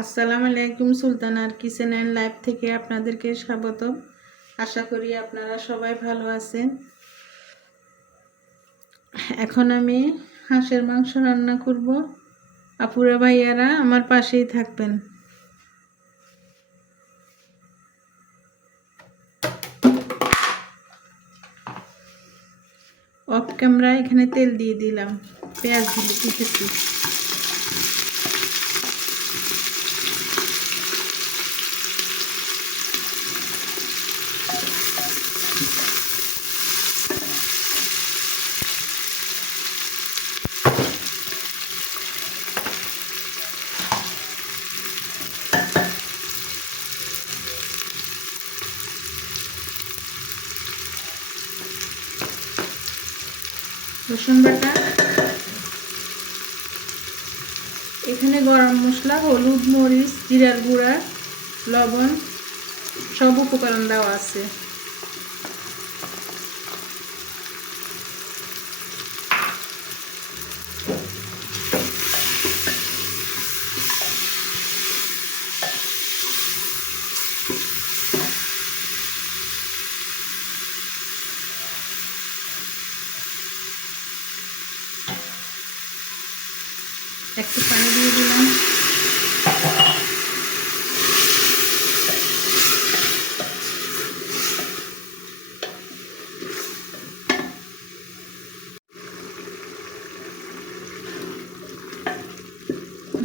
আসসালামু আলাইকুম, সুলতানার কিচেন অ্যান্ড লাইফ থেকে আপনাদেরকে স্বাগত। আশা করি আপনারা সবাই ভালো আছেন। এখন আমি হাঁসের মাংস রান্না করব। আপুরা ভাইয়ারা আমার পাশেই থাকবেন। অফ ক্যামেরা এখানে তেল দিয়ে দিলাম, পেঁয়াজ দিতেছি। রসুন বাটা, এখানে গরম মশলা, হলুদ, মরিচ, জিরার গুঁড়া, লবণ সব উপকরণ দেওয়া আছে। একটু পানি দিয়ে দিলাম।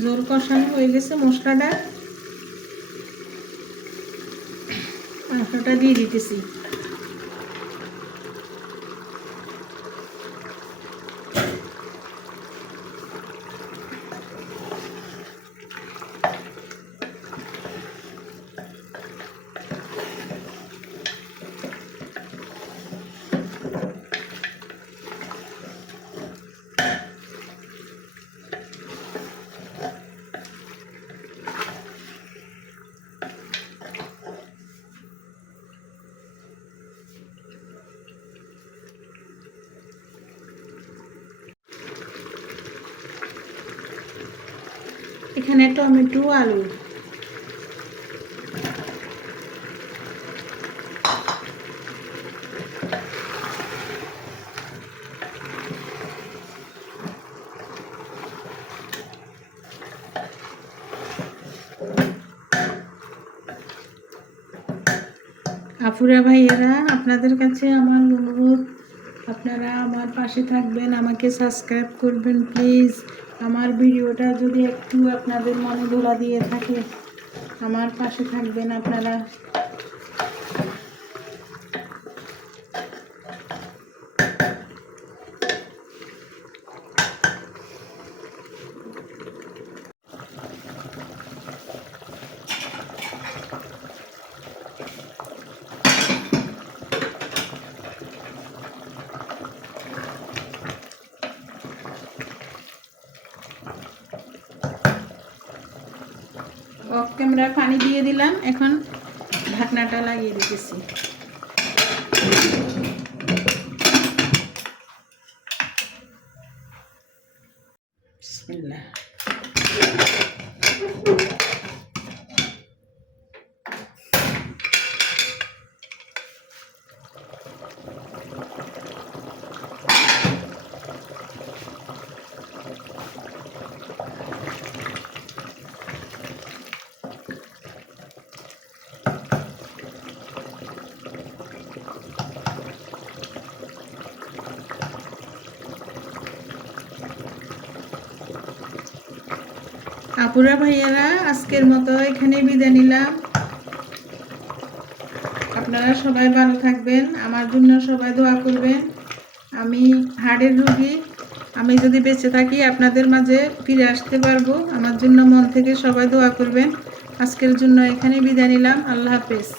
জোর কষানো হয়ে গেছে, মশলাটা দিয়ে দিতেছি। এখানে টমেটো, আলু, আপুরা ভাইয়েরা, আপনাদের কাছে আমার অনুরোধ, আপনারা আমার পাশে থাকবেন, আমাকে সাবস্ক্রাইব করবেন প্লিজ। আমার ভিডিওটা যদি একটু আপনাদের মনে ধরা দিয়ে থাকে, আমার পাশে থাকবেন আপনারা। অফ ক্যামেরা পানি দিয়ে দিলাম, এখন ঢাকনাটা লাগিয়ে দিতেছি। বিসমিল্লাহ। আপুরা ভাইয়ারা, আজকের মতো এখানে বিদায় নিলাম। আপনারা সবাই ভালো থাকবেন, আমার জন্য সবাই দোয়া করবেন। আমি হার্টের রোগী, আমি যদি বেঁচে থাকি আপনাদের মাঝে ফিরে আসতে পারবো। আমার জন্য মন থেকে সবাই দোয়া করবেন। আজকের জন্য এখানে বিদায় নিলাম। আল্লাহ হাফেজ।